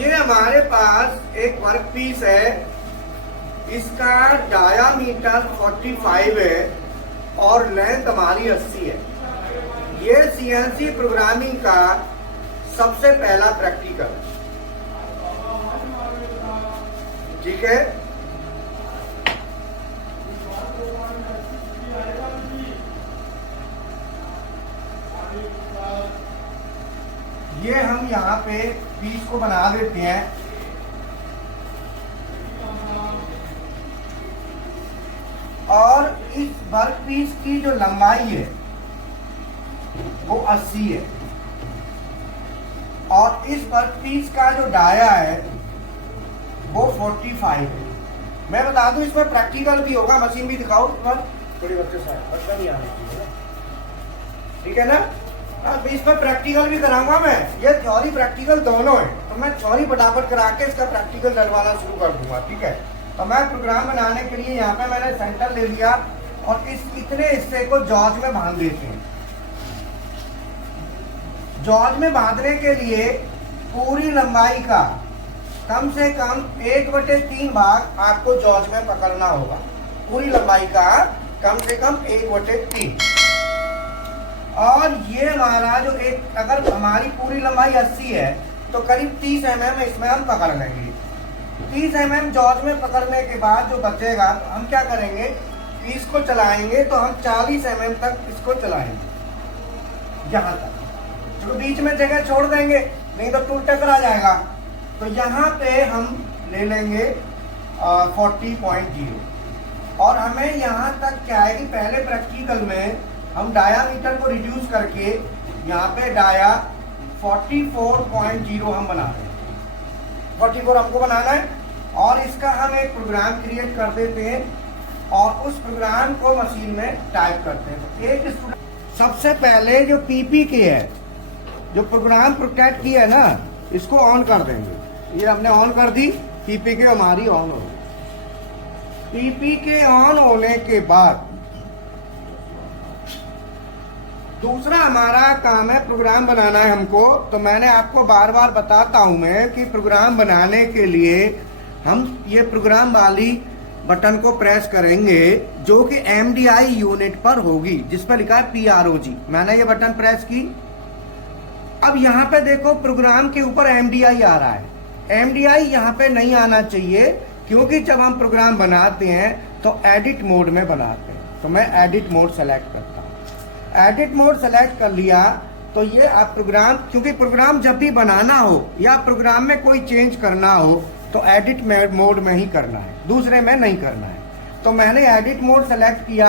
ये हमारे पास एक वर्क पीस है, इसका डायामीटर 45 है और लेंथ हमारी 80 है। ये सीएनसी प्रोग्रामिंग का सबसे पहला प्रैक्टिकल, ठीक है। ये हम यहाँ पे पीस को बना देते हैं। और इस वर्क पीस की जो लंबाई है वो 80 है और इस वर्क पीस का जो डाया है वो 45 है। मैं बता दूं इसमें प्रैक्टिकल भी होगा, मशीन भी दिखाओ पर थोड़ी बच्चे साथ नहीं आ रही है, ठीक है ना। अब इस पर प्रैक्टिकल भी कराऊंगा मैं, ये थ्योरी प्रैक्टिकल दोनों है, तो मैं थ्योरी फटाफट करा के इसका प्रैक्टिकल डलवाना शुरू कर दूंगा, ठीक है। तो मैं प्रोग्राम बनाने के लिए यहाँ पे मैंने सेंटर ले लिया और इस इतने हिस्से को जॉज में बांध देते हैं। जॉज में बांधने के लिए पूरी लंबाई का कम से कम 1/3 भाग आपको जॉज में पकड़ना होगा। पूरी लंबाई का कम से कम 1/3। और ये हमारा जो एक, अगर हमारी पूरी लंबाई 80 है तो करीब 30 mm इसमें हम पकड़ लेंगे। 30 mm जॉज में पकड़ने के बाद जो बचेगा तो हम क्या करेंगे, इसको चलाएंगे तो हम 40 mm तक इसको चलाएंगे, यहाँ तक। तो बीच में जगह छोड़ देंगे, नहीं तो टूट टकरा जाएगा। तो यहाँ पे हम ले लेंगे 40.0 और हमें यहाँ तक क्या है कि पहले प्रैक्टिकल में हम डायामीटर को रिड्यूस करके यहाँ पे डाया 44.0 हम बना रहे हैं। 44 हमको बनाना है और इसका हम एक प्रोग्राम क्रिएट कर देते हैं और उस प्रोग्राम को मशीन में टाइप करते हैं। एक स्टूडेंट सबसे पहले जो पीपी के है, जो प्रोग्राम प्रोटेक्ट की है ना, इसको ऑन कर देंगे। ये हमने ऑन कर दी, पीपी के हमारी ऑन हो। पीपी के ऑन होने के बाद दूसरा हमारा काम है प्रोग्राम बनाना है हमको। तो मैंने आपको बार बार बताता हूं मैं कि प्रोग्राम बनाने के लिए हम ये प्रोग्राम वाली बटन को प्रेस करेंगे जो कि MDI यूनिट पर होगी, जिस पर लिखा है PROG। मैंने ये बटन प्रेस की। अब यहाँ पे देखो प्रोग्राम के ऊपर MDI आ रहा है। MDI यहाँ पे नहीं आना चाहिए क्योंकि जब हम प्रोग्राम बनाते हैं तो एडिट मोड में बनाते हैं। तो मैं एडिट मोड सेलेक्ट करता हूँ। एडिट मोड सेलेक्ट कर लिया तो ये आप प्रोग्राम, क्योंकि प्रोग्राम जब भी बनाना हो या प्रोग्राम में कोई चेंज करना हो तो एडिट मोड में ही करना है, दूसरे में नहीं करना है। तो मैंने एडिट मोड सेलेक्ट किया।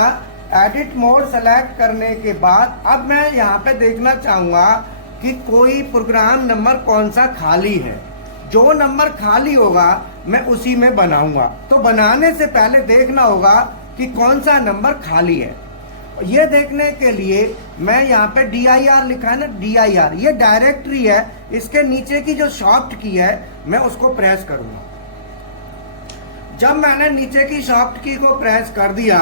एडिट मोड सेलेक्ट करने के बाद अब मैं यहाँ पे देखना चाहूंगा कि कोई प्रोग्राम नंबर कौन सा खाली है। जो नंबर खाली होगा मैं उसी में बनाऊंगा। तो बनाने से पहले देखना होगा कि कौन सा नंबर खाली है। ये देखने के लिए मैं यहाँ पे dir लिखा है ना, dir, ये डायरेक्टरी है। इसके नीचे की जो शॉफ्ट की है मैं उसको प्रेस करूंगा। जब मैंने नीचे की शॉफ्ट की को प्रेस कर दिया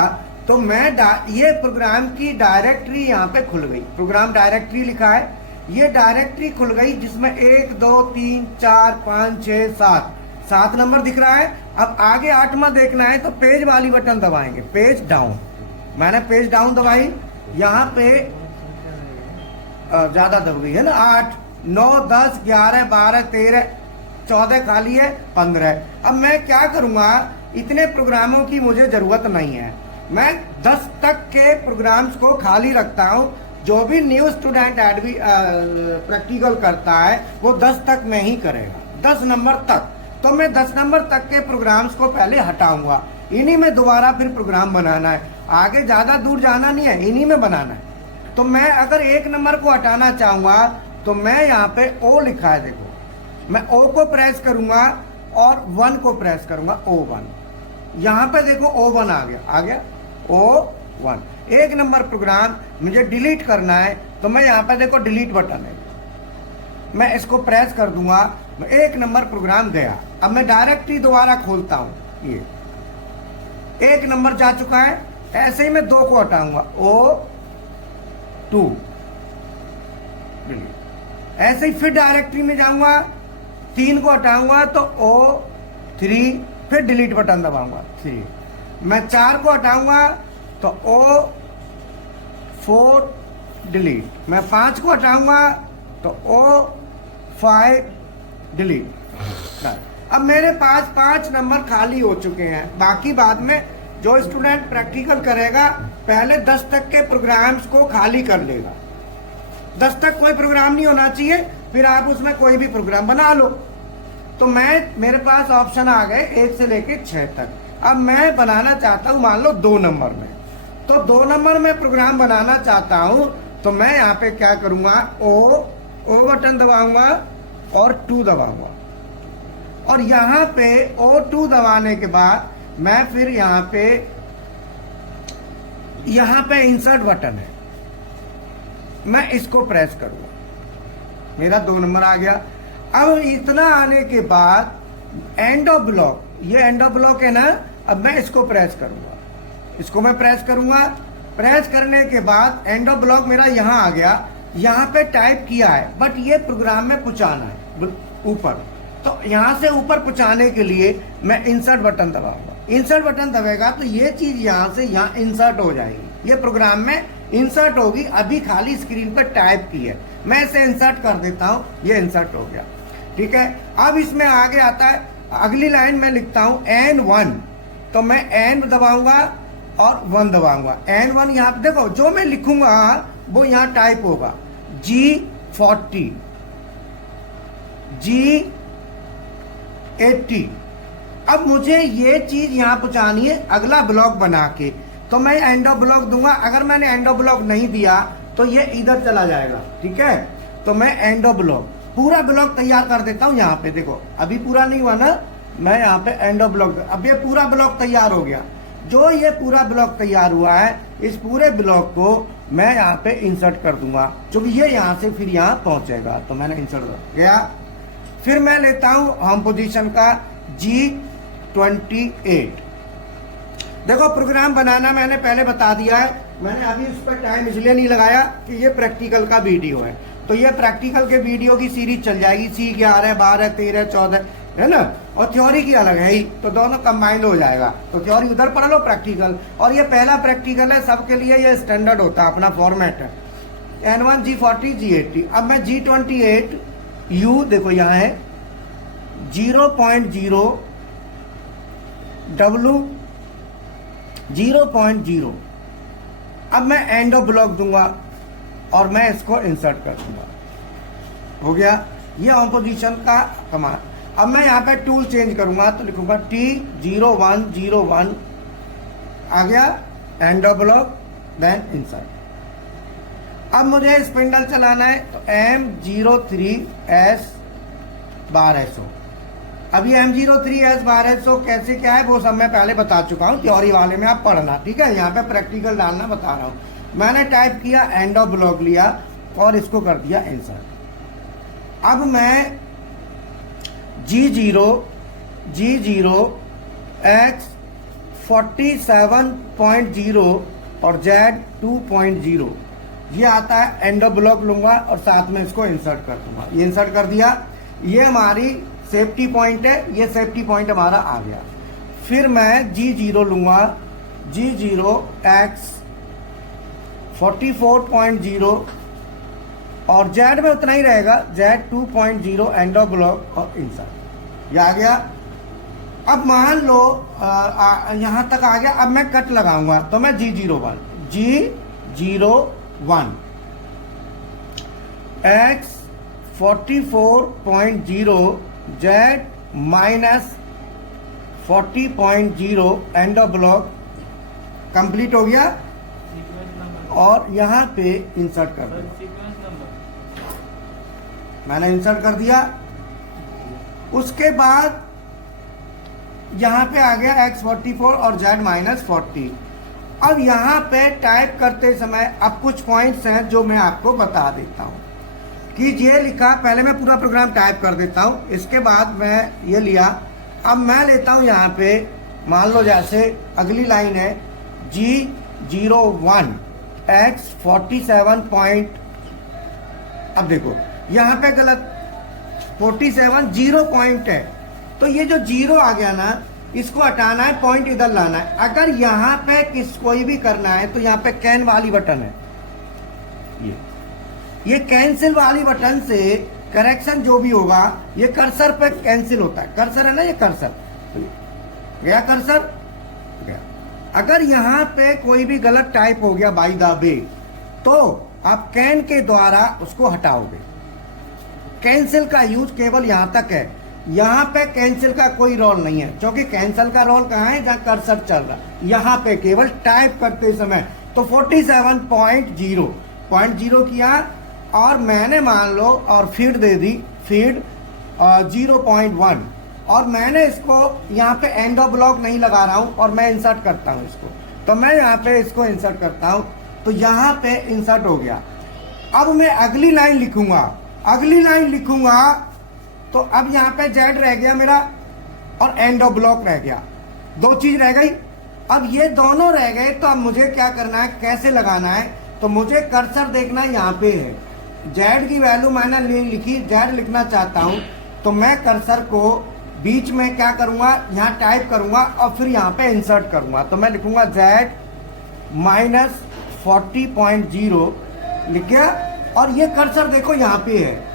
तो मैं ये प्रोग्राम की डायरेक्टरी यहाँ पे खुल गई। प्रोग्राम डायरेक्टरी लिखा है, ये डायरेक्टरी खुल गई जिसमें 1 2 3 4 5 6 7 नंबर दिख रहा है। अब आगे 8वां देखना है तो पेज वाली बटन दबाएंगे, पेज डाउन। मैंने पेज डाउन दबाई, यहाँ पे ज्यादा दब गई है ना, 8 9 10 11 12 13 14 खाली है, 15। अब मैं क्या करूंगा, इतने प्रोग्रामों की मुझे जरूरत नहीं है। मैं 10 तक के प्रोग्राम्स को खाली रखता हूं। जो भी न्यू स्टूडेंट प्रैक्टिकल करता है वो 10 तक में ही करेगा, 10 नंबर तक। तो मैं 10 नंबर तक के प्रोग्राम्स को पहले हटाऊंगा, इन्हीं में दोबारा फिर प्रोग्राम बनाना है। आगे ज्यादा दूर जाना नहीं है, इन्हीं में बनाना है। तो मैं अगर 1 नंबर को हटाना चाहूंगा तो मैं यहाँ पे O लिखा है, देखो मैं O को प्रेस करूंगा और 1 को प्रेस करूंगा, O1। यहाँ पे देखो O1 आ गया O1। 1 नंबर प्रोग्राम मुझे डिलीट करना है तो मैं यहाँ पे देखो डिलीट बटन है, मैं इसको प्रेस कर दूंगा, 1 नंबर प्रोग्राम गया। अब मैं डायरेक्टरी दोबारा खोलता हूँ, ये 1 नंबर जा चुका है। ऐसे ही मैं 2 को हटाऊंगा, O2। ऐसे ही फिर डायरेक्टरी में जाऊंगा, 3 को हटाऊंगा तो O3, फिर डिलीट बटन दबाऊंगा 3। मैं 4 को हटाऊंगा तो O4 डिलीट। मैं 5 को हटाऊंगा तो O5 डिलीट। अब मेरे पास 5 नंबर खाली हो चुके हैं। बाकी बाद में जो स्टूडेंट प्रैक्टिकल करेगा पहले 10 तक के प्रोग्राम्स को खाली कर लेगा। 10 तक कोई प्रोग्राम नहीं होना चाहिए, फिर आप उसमें कोई भी प्रोग्राम बना लो। तो मेरे पास ऑप्शन आ गए 1 से लेके 6 तक। अब मैं बनाना चाहता हूं मान लो 2 नंबर में, तो 2 नंबर में प्रोग्राम बनाना चाहता हूं तो मैं यहाँ पे क्या करूंगा, ओ बटन दबाऊंगा और 2 दबाऊंगा। और यहाँ पे O2 दबाने के बाद मैं फिर यहाँ पे इंसर्ट बटन है, मैं इसको प्रेस करूंगा, मेरा 2 नंबर आ गया। अब इतना आने के बाद एंड ऑफ ब्लॉक, ये एंड ऑफ ब्लॉक है ना, अब मैं इसको प्रेस करूंगा, इसको मैं प्रेस करूंगा। प्रेस करने के बाद एंड ऑफ ब्लॉक मेरा यहाँ आ गया। यहाँ पे टाइप किया है बट ये प्रोग्राम में पहुंचाना है ऊपर, तो यहाँ से ऊपर पहुंचाने के लिए मैं इंसर्ट बटन दबाऊंगा। इंसर्ट बटन दबेगा तो ये चीज यहाँ से यहाँ इंसर्ट हो जाएगी, ये प्रोग्राम में इंसर्ट होगी। अभी खाली स्क्रीन पर टाइप की है, मैं इसे इंसर्ट कर देता हूँ, ये इंसर्ट हो गया। ठीक है, अब इसमें आगे आता है अगली लाइन में लिखता हूँ N1, तो मैं N दबाऊंगा और 1 दबाऊंगा। N1 यहाँ पे देखो जो मैं लिखूंगा वो यहाँ टाइप होगा G40, G80। अब मुझे ये चीज यहाँ पहुंचानी है अगला ब्लॉक बना के, तो मैं एंड ऑफ ब्लॉक दूंगा। अगर मैंने एंड ऑफ ब्लॉक नहीं दिया तो ये इधर चला जाएगा। ठीक है, तो मैं एंड ऑफ ब्लॉक पूरा ब्लॉक तैयार कर देता हूँ। यहाँ पे देखो अभी पूरा नहीं हुआ ना, मैं यहाँ पे एंड ऑफ ब्लॉक, अब ये पूरा ब्लॉक तैयार हो गया। जो ये पूरा ब्लॉक तैयार हुआ है, इस पूरे ब्लॉक को मैं यहाँ पे इंसर्ट कर दूंगा, क्योंकि ये यहाँ से फिर यहाँ पहुंचेगा। तो मैंने इंसर्ट कर गया। फिर मैं लेता हूँ होम पोजीशन का G28। देखो प्रोग्राम बनाना मैंने पहले बता दिया है, मैंने अभी उस पर टाइम इसलिए नहीं लगाया कि ये प्रैक्टिकल का वीडियो है, तो ये प्रैक्टिकल के वीडियो की सीरीज चल जाएगी। C11, 12, 13, 14 है ना, और थ्योरी की अलग है ही, तो दोनों कंबाइंड हो जाएगा। तो थ्योरी उधर पढ़ लो, प्रैक्टिकल, और ये पहला प्रैक्टिकल है सबके लिए, ये स्टैंडर्ड होता है, अपना फॉर्मेट है। N1, G40, G80। अब मैं G28U देखो यहाँ है 0.0 W 0.0। अब मैं एंड ऑफ ब्लॉक दूंगा और मैं इसको इंसर्ट कर दूंगा। हो गया, ये होम पोजीशन का कमांड। अब मैं यहाँ पे टूल चेंज करूंगा तो लिखूंगा T0101, आ गया end of block, then insert. अब मुझे स्पिंडल चलाना है तो M03S12SO। अब ये M03S12SO कैसे क्या है वो सब मैं पहले बता चुका हूँ, थ्योरी वाले में आप पढ़ना। ठीक है, यहाँ पे प्रैक्टिकल डालना बता रहा हूँ। मैंने टाइप किया, एंड ऑफ ब्लॉक लिया और इसको कर दिया इंसर्ट। अब मैं G0 X47.0 और Z2.0 ये आता है, एंड ऑफ ब्लॉक लूंगा और साथ में इसको इंसर्ट कर दूंगा। ये इंसर्ट कर दिया, ये हमारी सेफ्टी पॉइंट है, ये सेफ्टी पॉइंट हमारा आ गया। फिर मैं G0 लूंगा, G0 X44.0 और Z में उतना ही रहेगा, Z2.0 एंड ऑफ ब्लॉक और इंसर्ट। ये आ गया। अब मान लो यहां तक आ गया। अब मैं कट लगाऊंगा तो मैं G01 X44.0 Z -40.0 and of block complete हो गया और यहां पे इंसर्ट कर दिया। मैंने इंसर्ट कर दिया। उसके बाद यहां पे आ गया X44 और Z -40। अब यहां पे टाइप करते समय अब कुछ पॉइंट्स हैं जो मैं आपको बता देता हूं कि ये लिखा, पहले मैं पूरा प्रोग्राम टाइप कर देता हूं, इसके बाद मैं ये लिया। अब मैं लेता हूं यहां पे, मान लो जैसे अगली लाइन है G01 X47 पॉइंट। अब देखो यहां पे गलत, 47 जीरो पॉइंट है, तो ये जो जीरो आ गया ना, इसको हटाना है, पॉइंट इधर लाना है। अगर यहाँ पे कोई भी करना है तो यहाँ पे कैन वाली बटन है, ये कैंसिल वाली बटन से करेक्शन जो भी होगा ये कर्सर पे कैंसिल होता है। कर्सर है ना, ये कर्सर गया, कर्सर गया। अगर यहाँ पे कोई भी गलत टाइप हो गया बाय द वे, तो आप कैन के द्वारा उसको हटाओगे। कैंसिल का यूज केवल यहाँ तक है, यहाँ पे कैंसिल का कोई रोल नहीं है, क्योंकि कैंसिल का रोल कहाँ है, जहाँ कर्सर चल रहा है। यहाँ पे केवल टाइप करते समय तो 47.0 किया, और मैंने मान लो और फीड दे दी, फीड 0.1, और मैंने इसको यहाँ पे एंड ऑफ ब्लॉक नहीं लगा रहा हूँ और मैं इंसर्ट करता हूँ इसको। तो मैं यहाँ पे इसको इंसर्ट करता हूँ, तो यहाँ पे इंसर्ट हो गया। अब मैं अगली लाइन लिखूंगा, अगली लाइन लिखूंगा, तो अब यहाँ पे जेड रह गया मेरा और एंड ऑफ ब्लॉक रह गया, दो चीज रह गई। अब ये दोनों रह गए, तो अब मुझे क्या करना है, कैसे लगाना है, तो मुझे कर्सर देखना यहाँ पे है। जेड की वैल्यू मैंने लिखी, जेड लिखना चाहता हूँ, तो मैं कर्सर को बीच में क्या करूंगा, यहाँ टाइप करूंगा और फिर यहाँ पे इंसर्ट करूंगा। तो मैं लिखूंगा जेड -40.0 लिख गया, और ये कर्सर देखो यहाँ पे है।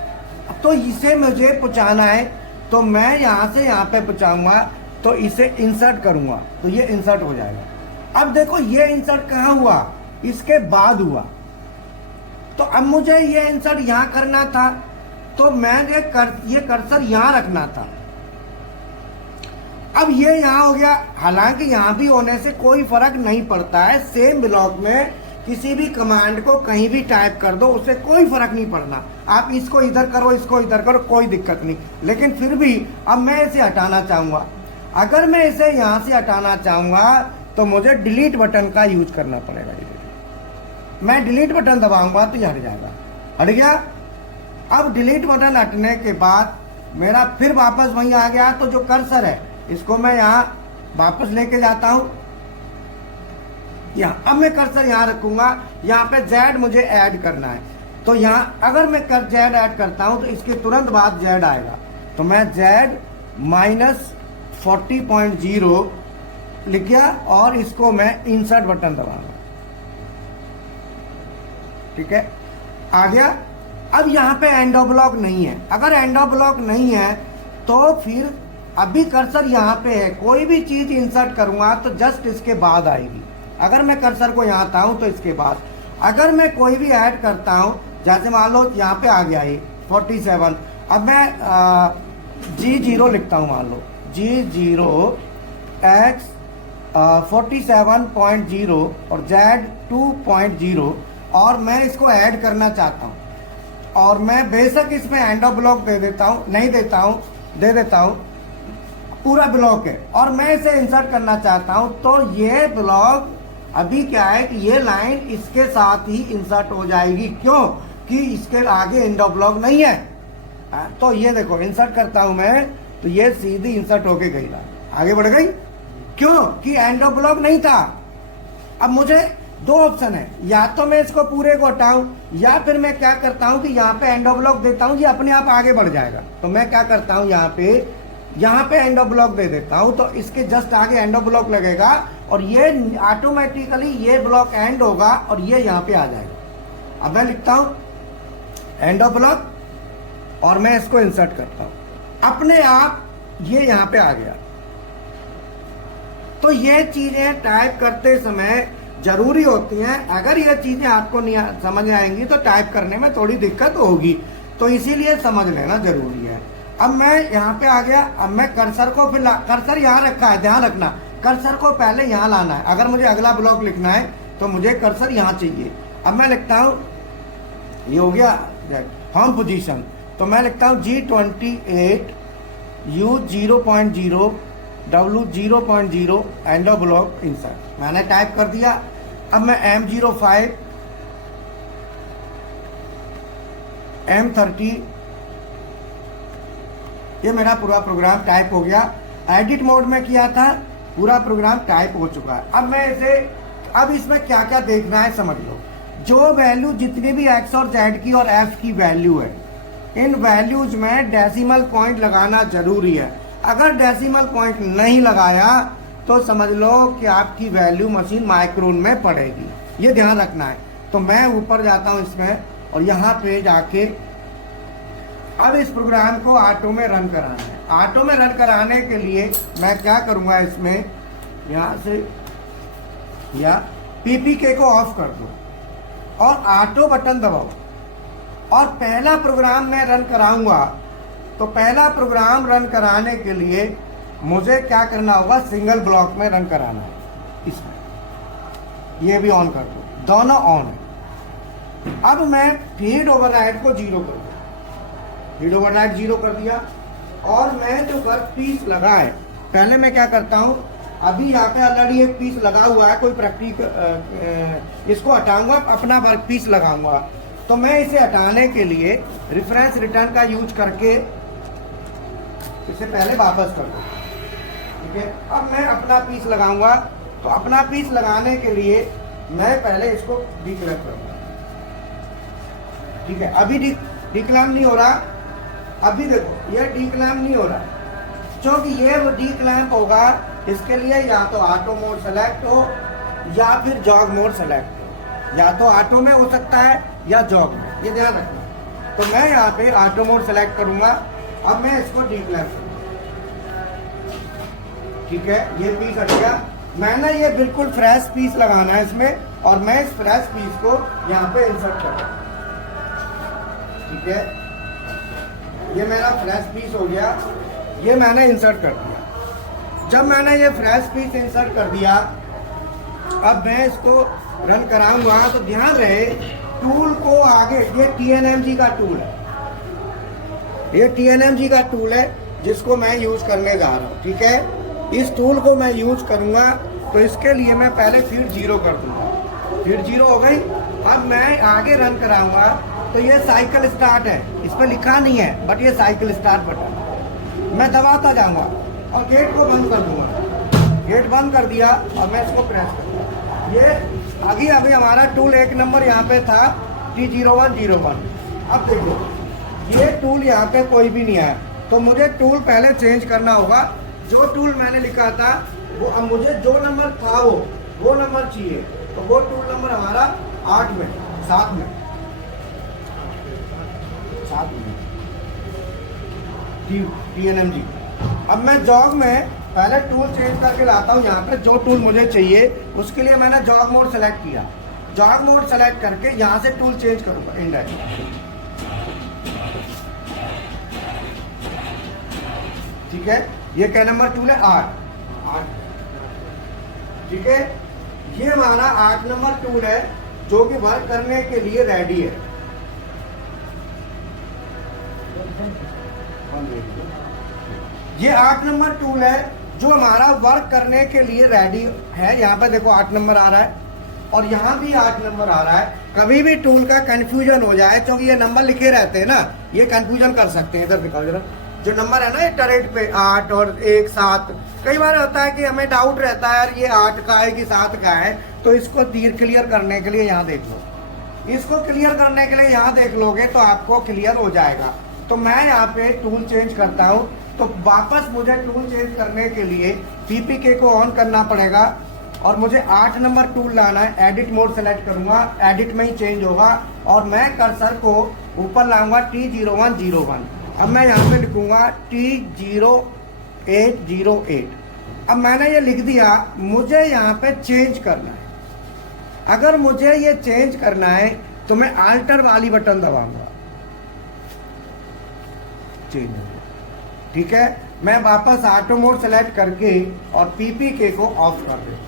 तो इसे मुझे पहुँचाना है, तो मैं यहाँ से यहाँ पे पहुँचाऊंगा, तो इसे इंसर्ट करूंगा, तो ये इंसर्ट हो जाएगा। अब देखो ये इंसर्ट कहाँ हुआ, इसके बाद हुआ। तो अब मुझे ये इंसर्ट यहाँ करना था, तो मैंने ये कर्सर यहाँ रखना था। अब ये यहाँ हो गया, हालांकि यहाँ भी होने से कोई फर्क नहीं पड़ता है। सेम ब्लॉक में किसी भी कमांड को कहीं भी टाइप कर दो, उससे कोई फर्क नहीं पड़ना। आप इसको इधर करो, इसको इधर करो, कोई दिक्कत नहीं। लेकिन फिर भी अब मैं इसे हटाना चाहूंगा। अगर मैं इसे यहाँ से हटाना चाहूंगा तो मुझे डिलीट बटन का यूज करना पड़ेगा। मैं डिलीट बटन दबाऊंगा तो ये हट जाएगा, हट गया। अब डिलीट बटन हटने के बाद मेरा फिर वापस वहीं आ गया। तो जो कर्सर है इसको मैं यहाँ वापस लेके जाता हूँ, यहाँ। अब मैं कर्सर यहाँ रखूंगा, यहाँ पे जेड मुझे ऐड करना है। तो यहाँ अगर मैं जेड ऐड करता हूँ तो इसके तुरंत बाद जेड आएगा। तो मैं जेड -40.0 लिख गया, और इसको मैं इंसर्ट बटन दबाऊंगा, ठीक है, आ गया। अब यहाँ पे एंड ऑफ ब्लॉक नहीं है। अगर एंड ऑफ ब्लॉक नहीं है तो फिर अभी कर्सर यहाँ पे है, कोई भी चीज इंसर्ट करूंगा तो जस्ट इसके बाद आएगी। अगर मैं कर्सर को यहाँ आता हूँ तो इसके बाद, अगर मैं कोई भी ऐड करता हूँ, जैसे मान लो यहाँ पे आ गया ये 47, अब मैं G0 लिखता हूँ, मान लो G0 X 47.0 और Z 2.0, और मैं इसको ऐड करना चाहता हूँ। और मैं बेशक इसमें एंड ऑफ ब्लॉक दे देता हूँ, नहीं देता हूँ, दे देता हूँ, पूरा ब्लॉक है, और मैं इसे इंसर्ट करना चाहता हूँ। तो ये ब्लॉक अभी क्या है कि ये लाइन इसके साथ ही इंसर्ट हो जाएगी। क्यों कि इसके आगे एंड ऑफ ब्लॉक नहीं है। तो ये देखो इंसर्ट करता हूं मैं, तो ये सीधी इंसर्ट होके गई, आगे बढ़ गई। क्यों कि एंड ऑफ ब्लॉक नहीं था। अब मुझे दो ऑप्शन है, या तो मैं इसको पूरे को हटाऊं, या फिर मैं क्या करता हूं कि यहाँ पे एंड ऑफ ब्लॉक देता हूं, ये अपने आप आगे बढ़ जाएगा। तो मैं क्या करता हूं, यहाँ पे एंड ऑफ ब्लॉक दे देता हूं, तो इसके जस्ट आगे एंड ऑफ ब्लॉक लगेगा, और ये ऑटोमेटिकली ये ब्लॉक एंड होगा और ये यहाँ पे आ जाएगा। अब मैं लिखता हूं एंड ऑफ ब्लॉक, और मैं इसको इंसर्ट करता हूं, अपने आप ये यहाँ पे आ गया। तो ये चीजें टाइप करते समय जरूरी होती हैं। अगर ये चीजें आपको नहीं समझ आएंगी तो टाइप करने में थोड़ी दिक्कत होगी, तो इसीलिए समझ लेना जरूरी है। अब मैं यहाँ पे आ गया। अब मैं कर्सर को फिर कर्सर यहाँ रखा है, ध्यान रखना, कर्सर को पहले यहाँ लाना है। अगर मुझे अगला ब्लॉक लिखना है तो मुझे कर्सर यहाँ चाहिए। अब मैं लिखता हूँ, ये हो गया होम पोजीशन, तो मैं लिखता हूँ G28 U 0.0 W 0.0 and of block insert, मैंने टाइप कर दिया। अब मैं M05 M30, ये मेरा पूरा प्रोग्राम टाइप हो गया। एडिट मोड में किया था, पूरा प्रोग्राम टाइप हो चुका है। अब मैं इसे, अब इसमें क्या क्या देखना है समझ लो। जो वैल्यू जितनी भी एक्स और जेड की और एफ की वैल्यू है, इन वैल्यूज में डेसिमल पॉइंट लगाना जरूरी है। अगर डेसिमल पॉइंट नहीं लगाया तो समझ लो कि आपकी वैल्यू मशीन माइक्रोन में पड़ेगी, ये ध्यान रखना है। तो मैं ऊपर जाता हूं इसमें और यहाँ पे जाके अब इस प्रोग्राम को ऑटो में रन कराना है। ऑटो में रन कराने के लिए मैं क्या करूंगा, इसमें यहाँ से या पीपीके को ऑफ कर दो और ऑटो बटन दबाओ और पहला प्रोग्राम मैं रन कराऊंगा। तो पहला प्रोग्राम रन कराने के लिए मुझे क्या करना होगा, सिंगल ब्लॉक में रन कराना है। इसमें ये भी ऑन कर दो, दोनों ऑन है। अब मैं फीड ओवरराइड को 0 कर दिया, फीड ओवरराइड 0 कर दिया और मैं जो वर्क पीस लगा है, पहले मैं क्या करता हूं, अभी यहाँ पे ऑलरेडी एक पीस लगा हुआ है, कोई प्रैक्टिक इसको हटाऊंगा, अपना वर्क पीस लगाऊंगा। तो मैं इसे हटाने के लिए रेफरेंस रिटर्न का यूज करके इसे पहले वापस कर दूँ, ठीक है। अब मैं अपना पीस लगाऊंगा। तो अपना पीस लगाने के लिए मैं पहले इसको डिक्लेम करूंगा, ठीक है। अभी डिक्लेम नहीं हो रहा, अभी देखो ये डिक्लेम नहीं हो रहा, क्योंकि ये डिक्लेम होगा इसके लिए या तो ऑटो मोड सेलेक्ट हो या फिर जॉग मोड सेलेक्ट हो, या तो ऑटो में हो सकता है या जॉग में, ये ध्यान रखना। तो मैं यहाँ पे ऑटो मोड सेलेक्ट करूंगा। अब मैं इसको डिक्लेम करूंगा, ठीक है। ये पीस हट गया। मैंने ये बिल्कुल फ्रेश पीस लगाना है इसमें और मैं इस फ्रेश पीस को यहाँ पे इंसर्ट कर रहा हूँ, ठीक है। ये मेरा फ्रेश पीस हो गया, ये मैंने इंसर्ट कर दिया। जब मैंने ये फ्रेश पीस इंसर्ट कर दिया, अब मैं इसको रन कराऊंगा। तो ध्यान रहे टूल को आगे, ये TNMG का टूल है, ये TNMG का टूल है जिसको मैं यूज करने जा रहा हूँ, ठीक है। इस टूल को मैं यूज करूंगा तो इसके लिए मैं पहले फीड 0 कर दूंगा, फीड 0 हो गई। अब मैं आगे रन कराऊंगा तो ये साइकिल स्टार्ट है, इस पर लिखा नहीं है बट ये साइकिल स्टार्ट बटन मैं दबाता जाऊंगा और गेट को बंद कर दूंगा। गेट बंद कर दिया और मैं इसको प्रेस कर दूंगा। ये अभी हमारा टूल 1 नंबर यहाँ पे था T0101। अब देखो ये टूल यहाँ पे कोई भी नहीं आया, तो मुझे टूल पहले चेंज करना होगा। जो टूल मैंने लिखा था वो, अब मुझे जो नंबर था वो नंबर चाहिए। तो वो टूल नंबर हमारा 8 में 7 में TNMG। अब मैं जॉग में पहले टूल चेंज करके लाता हूँ। यहाँ पे जो टूल मुझे चाहिए उसके लिए मैंने जॉग मोड सेलेक्ट किया। जॉग मोड सेलेक्ट करके यहाँ से टूल चेंज करूंगा इंडेक्स, ठीक है। ये क्या नंबर टूल है, 8, ठीक है। ये हमारा 8 नंबर टूल है जो कि वर्क करने के लिए रेडी है। ये 8 नंबर टूल है जो हमारा वर्क करने के लिए रेडी है। यहाँ पे देखो 8 नंबर आ रहा है और यहाँ भी 8 नंबर आ रहा है। कभी भी टूल का कंफ्यूजन हो जाए, क्योंकि ये नंबर लिखे रहते हैं ना, ये कंफ्यूजन कर सकते हैं। इधर दिखाओ जरा, जो नंबर है ना ये टरेट पे 8 और 1 7, कई बार होता है कि हमें डाउट रहता है यार ये 8 का है कि 7 का है। तो इसको क्लियर करने के लिए यहाँ देख लो, इसको क्लियर करने के लिए यहाँ देख लोगे तो आपको क्लियर हो जाएगा। तो मैं यहाँ पे टूल चेंज करता हूँ। तो वापस मुझे टूल चेंज करने के लिए पीपीके को ऑन करना पड़ेगा और मुझे 8 नंबर टूल लाना है। एडिट मोड सेलेक्ट करूंगा, एडिट में ही चेंज होगा और मैं कर्सर को ऊपर लाऊंगा T0101। अब मैं यहाँ पे लिखूंगा T0808। अब मैंने ये लिख दिया, मुझे यहाँ पे चेंज करना है। अगर मुझे ये चेंज करना है तो मैं आल्टर वाली बटन दबाऊंगा, चेंज, ठीक है। मैं वापस ऑटो मोड सेलेक्ट करके और पीपीके को ऑफ कर देता हूं।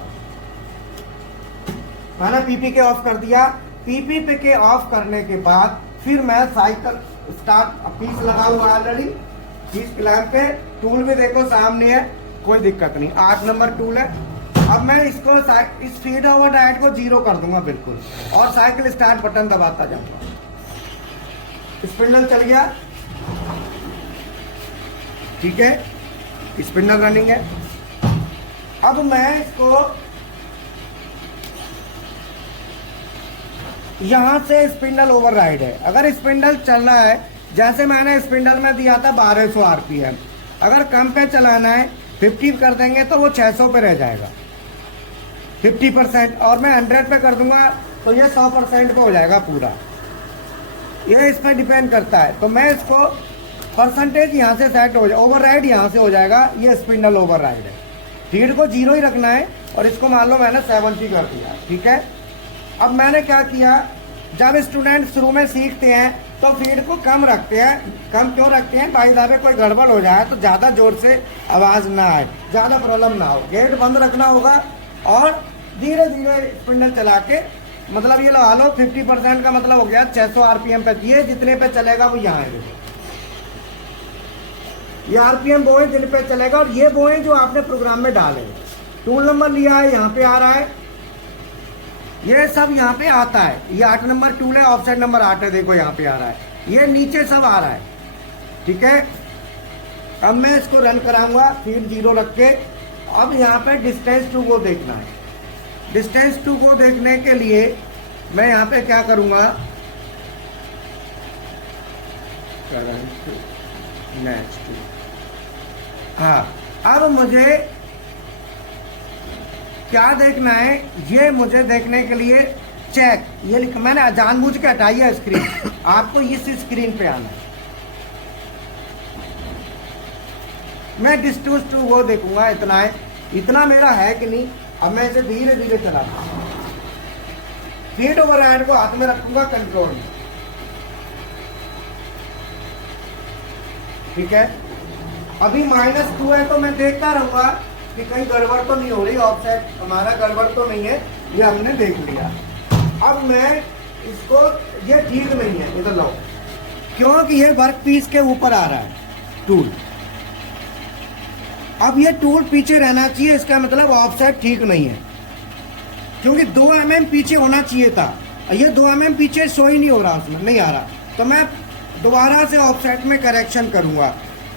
मैंने पीपीके ऑफ कर दिया। पीपीके ऑफ करने के बाद फिर मैं साइकिल स्टार्ट, पीस लगा हुआ ऑलरेडी, पीस क्लैंप पे, टूल भी देखो सामने है, कोई दिक्कत नहीं, 8 नंबर टूल है। अब मैं इसको इस फीड ओवरराइड को 0 कर दूंगा बिल्कुल और साइकिल स्टार्ट बटन दबाता जाऊंगा। स्पिंडल चल गया, ठीक है, स्पिंडल रनिंग है। अब मैं इसको यहां से स्पिंडल ओवरराइड है, अगर स्पिंडल चल रहा है जैसे मैंने स्पिंडल में दिया था 1200 आरपीएम, अगर कम पे चलाना है 50 कर देंगे तो वो 600 पे रह जाएगा 50%, और मैं 100 पे कर दूंगा तो ये 100% पे हो जाएगा पूरा। ये इस पर डिपेंड करता है। तो मैं इसको परसेंटेज यहाँ से सेट हो जाए, ओवरराइड यहाँ से हो जाएगा, ये स्पिंडल ओवरराइड है। फीड को 0 ही रखना है और इसको मान लो मैंने 70 कर दिया, ठीक है। अब मैंने क्या किया, जब स्टूडेंट शुरू में सीखते हैं तो फीड को कम रखते हैं। कम क्यों रखते हैं, बाई द वे कोई गड़बड़ हो जाए तो ज़्यादा जोर से आवाज़ ना आए, ज़्यादा प्रॉब्लम ना हो। गेट बंद रखना होगा और धीरे धीरे स्पिंडल चला के, मतलब ये लगा लो 50% का मतलब हो गया 600 आरपीएम पे। ये जितने पे चलेगा वो यहाँ है, ये आरपीएम वो है जिन पे चलेगा, और ये वो है जो आपने प्रोग्राम में डाले। टूल नंबर लिया है, यहाँ पे आ रहा है, ये सब यहाँ पे आता है। ये 8 नंबर टूल है, ऑफसेट नंबर 8 है, देखो यहाँ पे आ रहा है, ये नीचे सब आ रहा है, ठीक है। अब मैं इसको रन कराऊंगा फीड 0 रख के। अब यहाँ पे डिस्टेंस टू को देखना है। डिस्टेंस टू को देखने के लिए मैं यहाँ पे क्या करूँगा, नेक्स्ट, हाँ, अब मुझे क्या देखना है, ये मुझे देखने के लिए चेक, ये लिखा मैंने, जानबूझ के हटाई है स्क्रीन, आपको इस स्क्रीन पे आना है। मैं डिस्टेंस टू वो देखूंगा, इतना है, इतना मेरा है कि नहीं। अब मैं इसे धीरे धीरे चलाऊंगा, फीड ओवरराइड को हाथ में रखूंगा कंट्रोल में, ठीक है। अभी -2 है तो मैं देखता रहूंगा कि कहीं गड़बड़ तो नहीं हो रही, ऑफसेट हमारा गड़बड़ तो नहीं है, ये हमने देख लिया। अब मैं इसको, ये ठीक नहीं है, इधर लाओ, क्योंकि ये वर्क पीस के ऊपर आ रहा है टूल। अब ये टूल पीछे रहना चाहिए, इसका मतलब ऑफसेट ठीक नहीं है, क्योंकि 2 mm पीछे होना चाहिए था। ये 2 mm पीछे शो ही नहीं हो रहा, उसमें नहीं आ रहा। तो मैं दोबारा से ऑफसेट में करेक्शन करूंगा।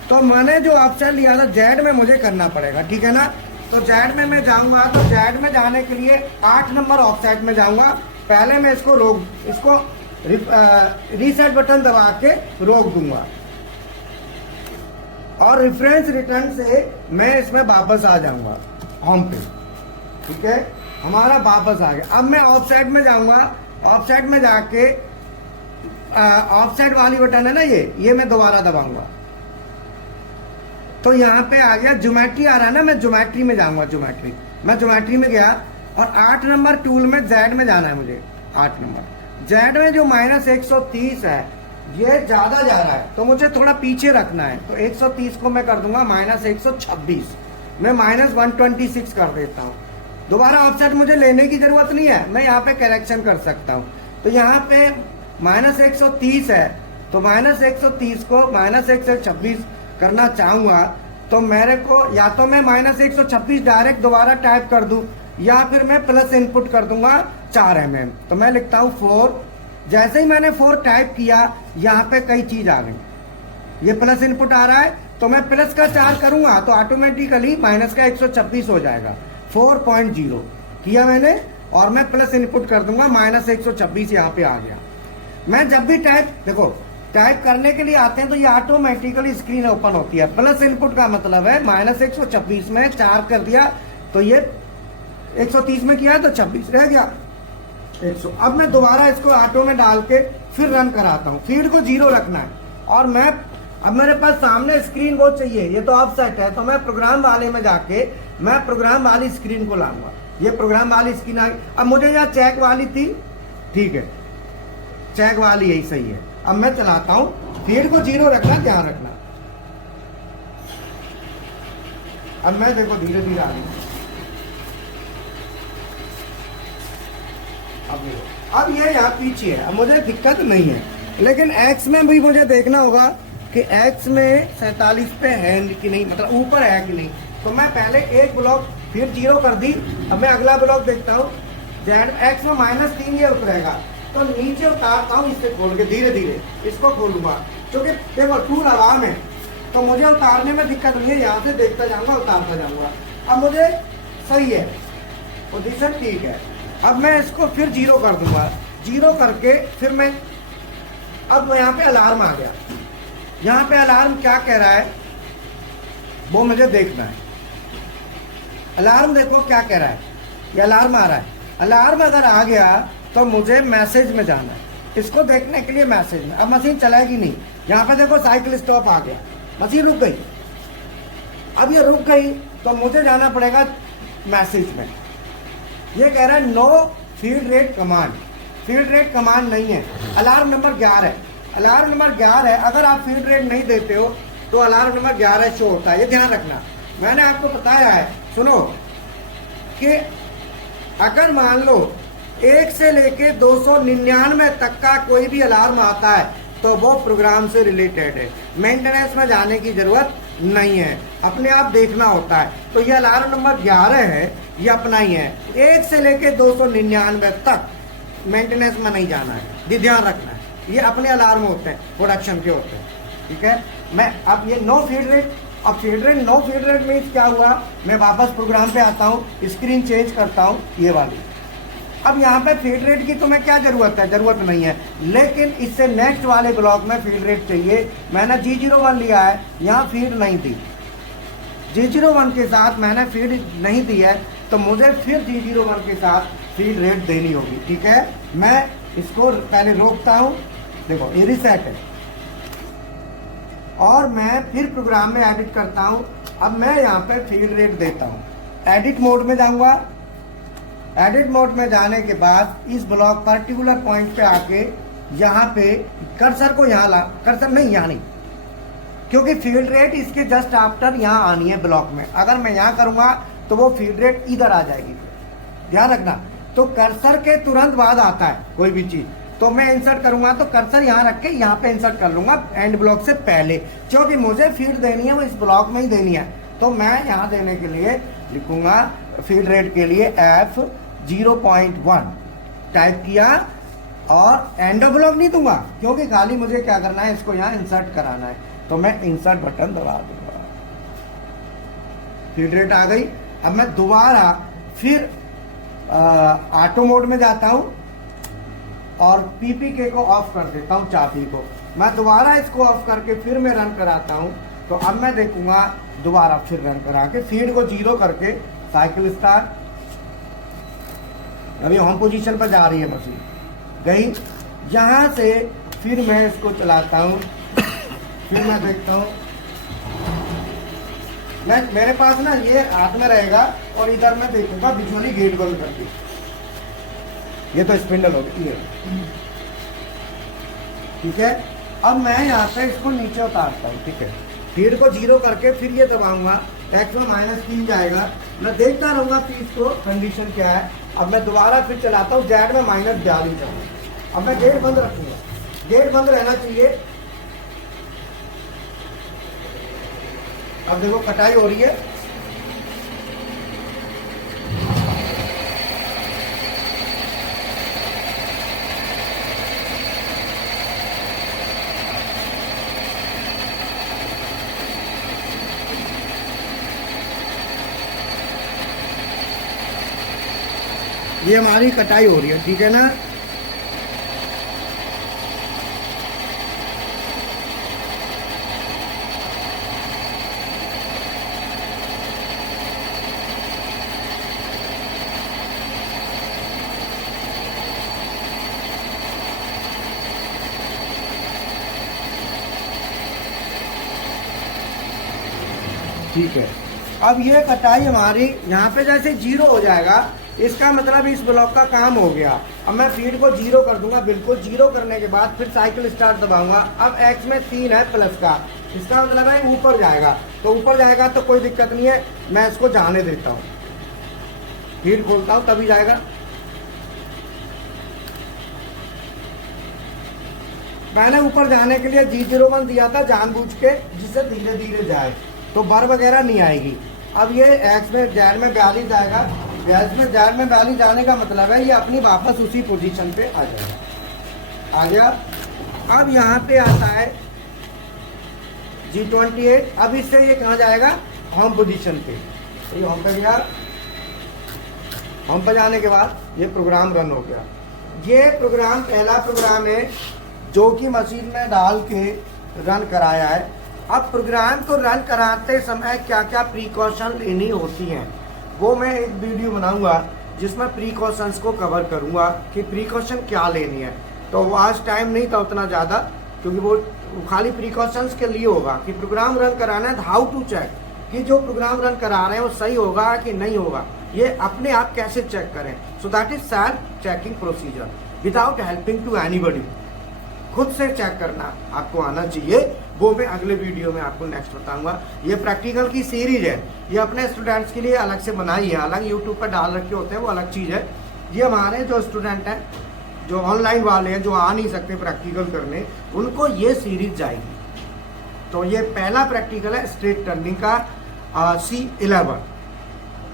तो मैंने जो ऑफसेट लिया था जेड में मुझे करना पड़ेगा, ठीक है ना। तो जेड में मैं जाऊंगा, तो जेड में जाने के लिए 8 नंबर ऑफसेट में जाऊंगा। पहले मैं इसको रीसेट बटन दबा के रोक दूंगा, और रेफरेंस रिटर्न से मैं इसमें वापस आ जाऊंगा होम पे, ठीक है। हमारा वापस आ गया। अब मैं ऑफसेट में जाऊंगा, ऑफसेट में जाके ऑफसेट वाली बटन है ना, ये मैं दोबारा दबाऊंगा, तो यहाँ पे आ गया ज्योमेट्री आ रहा है ना। मैं ज्योमेट्री में जाऊंगा, मैं ज्योमेट्री में गया, और 8 नंबर टूल में जेड में जाना है मुझे। 8 नंबर जेड में जो -130 है, ये ज्यादा जा रहा है, तो मुझे थोड़ा पीछे रखना है। तो 130 को मैं कर दूंगा -126, मैं -126 कर देता हूँ। दोबारा ऑफसेट मुझे लेने की जरूरत नहीं है, मैं यहाँ पे करेक्शन कर सकता हूँ। तो यहाँ पे -130 है, तो -130 को -126 करना चाहूंगा, तो मेरे को या तो मैं -126 डायरेक्ट दोबारा टाइप कर दूं, या फिर मैं प्लस इनपुट कर दूंगा 4 mm। तो मैं लिखता हूं 4। जैसे ही मैंने 4 टाइप किया, यहाँ पे कई चीज आ गई, ये प्लस इनपुट आ रहा है, तो मैं प्लस का 4 करूंगा तो ऑटोमेटिकली माइनस का 126 हो जाएगा। 4.0 किया मैंने, और मैं प्लस इनपुट कर दूंगा, -126 यहाँ पे आ गया। मैं जब भी टाइप करने के लिए आते हैं तो ये ऑटोमेटिकली स्क्रीन ओपन होती है। प्लस इनपुट का मतलब है -126 में 4 कर दिया, तो ये 130 में किया तो 26 रह गया 100। अब मैं दोबारा इसको ऑटो में डाल के फिर रन कराता हूँ। फीड को 0 रखना है, और मैं अब मेरे पास सामने स्क्रीन वो चाहिए, ये तो ऑफसेट है, तो मैं प्रोग्राम वाले में जाके मैं प्रोग्राम वाली स्क्रीन को लाऊंगा। ये प्रोग्राम वाली स्क्रीन आ गई। अब मुझे यहाँ चेक वाली थी, ठीक है, चेक वाली यही सही है। अब मैं चलाता हूं, फीड को 0 रखना, ध्यान रखना। अब मैं देखो धीरे धीरे आ गई। अब ये यहाँ पीछे है, अब मुझे दिक्कत नहीं है, लेकिन एक्स में भी मुझे देखना होगा कि एक्स में 47 पे है कि नहीं, मतलब ऊपर है कि नहीं। तो मैं पहले एक ब्लॉक फिर 0 कर दी। अब मैं अगला ब्लॉक देखता हूँ, जेड एक्स में -3 ये उतरेगा, तो नीचे उतारता हूँ, इससे खोल के धीरे धीरे इसको खोलूंगा, क्योंकि देखो टूल हवा में, तो मुझे उतारने में दिक्कत नहीं है। यहाँ से देखता जाऊंगा, उतारता जाऊंगा। अब मुझे सही है, पोजीशन ठीक है। अब मैं इसको फिर 0 कर दूंगा, 0 करके फिर मैं, अब यहाँ पे अलार्म आ गया, यहाँ पे अलार्म क्या कह रहा है वो मुझे देखना है। अलार्म देखो क्या कह रहा है, ये अलार्म आ रहा है। अलार्म अगर आ गया तो मुझे मैसेज में जाना है, इसको देखने के लिए मैसेज में। अब मशीन चलेगी नहीं। यहाँ पे देखो साइकिल स्टॉप आ गया, मशीन रुक गई। अब ये रुक गई तो मुझे जाना पड़ेगा मैसेज में। ये कह रहा है no feed rate command. Feed rate command नहीं है। अलार्म नंबर 11 है, अलार्म नंबर 11 है। अगर आप फीड रेट नहीं देते हो तो अलार्म नंबर 11 शो होता है, ये ध्यान रखना। मैंने आपको बताया है, सुनो, कि अगर मान लो 1 से लेके 299 तक का कोई भी अलार्म आता है तो वो प्रोग्राम से रिलेटेड है, मेंटेनेंस में जाने की जरूरत नहीं है, अपने आप देखना होता है। तो ये अलार्म नंबर 11 है, ये अपना ही है। 1 से लेके 299 तक मेंटेनेंस में नहीं जाना है, ये ध्यान रखना है। ये अपने अलार्म होते हैं, प्रोडक्शन के होते हैं, ठीक है। मैं अब ये नो फीड रेट, अब feed rate, no feed rate means क्या हुआ, मैं वापस प्रोग्राम पे आता हूँ, स्क्रीन चेंज करता हूँ, ये वाली। अब यहाँ पे फीड रेट की तुम्हें क्या जरूरत है, जरूरत नहीं है, लेकिन इससे नेक्स्ट वाले ब्लॉक में फीड रेट चाहिए। मैंने G01 लिया है, यहाँ फीड नहीं दी, G01 के साथ मैंने फीड नहीं दी है, तो मुझे फिर G01 के साथ फीड रेट देनी होगी, ठीक है। मैं इसको पहले रोकता हूँ, देखो ये रिसेट है, और मैं फिर प्रोग्राम में एडिट करता हूँ। अब मैं यहाँ पे फीड रेट देता हूँ, एडिट मोड में जाऊँगा। एडिट मोड में जाने के बाद इस ब्लॉक पर्टिकुलर पॉइंट पे आके यहाँ पे कर्सर को यहाँ ला, कर्सर नहीं, यहाँ नहीं, क्योंकि फील्ड रेट इसके जस्ट आफ्टर यहाँ आनी है ब्लॉक में। अगर मैं यहाँ करूँगा तो वो फील्ड रेट इधर आ जाएगी, ध्यान रखना। तो कर्सर के तुरंत बाद आता है कोई भी चीज़, तो मैं इंसर्ट करूंगा तो कर्सर यहाँ रख के यहाँ पे इंसर्ट कर लूंगा एंड ब्लॉक से पहले, क्योंकि मुझे फीड देनी है वो इस ब्लॉक में ही देनी है। तो मैं यहाँ देने के लिए लिखूंगा फीड रेट के लिए F0.1 टाइप किया, और एंड ब्लॉक नहीं दूंगा क्योंकि खाली मुझे क्या करना है, इसको यहाँ इंसर्ट कराना है। तो मैं इंसर्ट बटन दबा दूंगा, फीड रेट आ गई। अब मैं दोबारा फिर ऑटो मोड में जाता हूँ और PPK को ऑफ कर देता हूँ, चाबी को। मैं दोबारा इसको ऑफ करके फिर मैं रन कराता हूँ। तो अब मैं देखूंगा दोबारा फिर रन करा के फीड को 0 करके साइकिल स्टार्ट, अभी होम पोजीशन पर जा रही है मशीन, गई। यहाँ से फिर मैं इसको चलाता हूँ, फिर मैं देखता हूँ, मैं मेरे पास ना ये हाथ में रहेगा और इधर मैं देखूंगा विजुअली गेट बंद करके। ये तो स्पिंडल हो गई, ठीक है। अब मैं यहाँ पे इसको नीचे उतारता हूँ, ठीक है। फीड को 0 करके फिर ये दबाऊंगा, एक्स में -3 जाएगा। मैं देखता रहूंगा कि इसको कंडीशन क्या है। अब मैं दोबारा फिर चलाता हूँ, जेड में -42 जाऊंगा। अब मैं गेट बंद रखूंगा, गेट बंद रहना चाहिए। अब देखो कटाई हो रही है, ये हमारी कटाई हो रही है, ठीक है ना। ठीक है, अब ये कटाई हमारी यहाँ पे जैसे 0 हो जाएगा, इसका मतलब इस ब्लॉक का काम हो गया। अब मैं फीड को 0 कर दूंगा, बिल्कुल 0 करने के बाद फिर साइकिल स्टार्ट दबाऊंगा। अब एक्स में 3 है प्लस का, इसका मतलब है ऊपर जाएगा। तो ऊपर जाएगा तो कोई दिक्कत नहीं है, मैं इसको जाने देता हूँ। फीड खोलता हूँ तभी जाएगा। मैंने ऊपर जाने के लिए G01 दिया था जानबूझ के, जिससे धीरे धीरे जाए तो बर वगैरह नहीं आएगी। अब ये एक्स में जेड में 42 आएगा, गैस में जेड में 42 जाने का मतलब है ये अपनी वापस उसी पोजीशन पे आ जाएगा, आ गया। अब यहाँ पे आता है G28, अब इससे ये कहाँ जाएगा, होम पोजीशन पे। ये होम पे गया, होम पे जाने के बाद ये प्रोग्राम रन हो गया। ये प्रोग्राम पहला प्रोग्राम है जो कि मशीन में डाल के रन कराया है। अब प्रोग्राम को रन कराते समय क्या क्या प्रिकॉशन लेनी होती हैं, वो मैं एक वीडियो बनाऊंगा जिसमें प्रिकॉशंस को कवर करूंगा कि प्रिकॉशन क्या लेनी है। तो आज टाइम नहीं था उतना ज़्यादा, क्योंकि वो खाली प्रिकॉशंस के लिए होगा कि प्रोग्राम रन कराना है, हाउ टू चेक कि जो प्रोग्राम रन करा रहे हैं वो सही होगा कि नहीं होगा, ये अपने आप कैसे चेक करें। So that is self checking procedure without helping to anybody. खुद से चेक करना आपको आना चाहिए, वो मैं अगले वीडियो में आपको नेक्स्ट बताऊंगा। ये प्रैक्टिकल की सीरीज है, ये अपने स्टूडेंट्स के लिए अलग से बनाई है, अलग यूट्यूब पर डाल रखे होते हैं, वो अलग चीज़ है। ये हमारे जो स्टूडेंट हैं, जो ऑनलाइन वाले हैं, जो आ नहीं सकते प्रैक्टिकल करने, उनको ये सीरीज जाएगी। तो ये पहला प्रैक्टिकल है स्ट्रेट टर्निंग का C11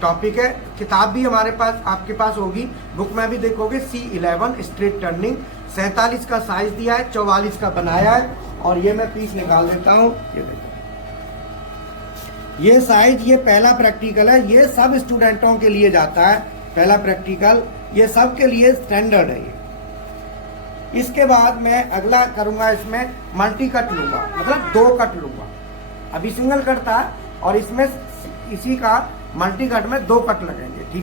टॉपिक है। किताब भी हमारे पास आपके पास होगी, बुक में भी देखोगे C11 स्ट्रेट टर्निंग। 47 का साइज दिया है, 44 का बनाया है। और ये मैं पीस निकाल देता हूँ, ये देखो, ये साइज, ये पहला प्रैक्टिकल है, ये सब स्टूडेंटों के लिए जाता है पहला प्रैक्टिकल, ये सब के लिए स्टैंडर्ड है ये। इसके बाद मैं अगला करूंगा, इसमें मल्टी कट लूंगा, मतलब 2 कट लूंगा। अभी सिंगल कट था और इसमें इसी का मल्टी कट में 2 कट लगेंगे, ठीक।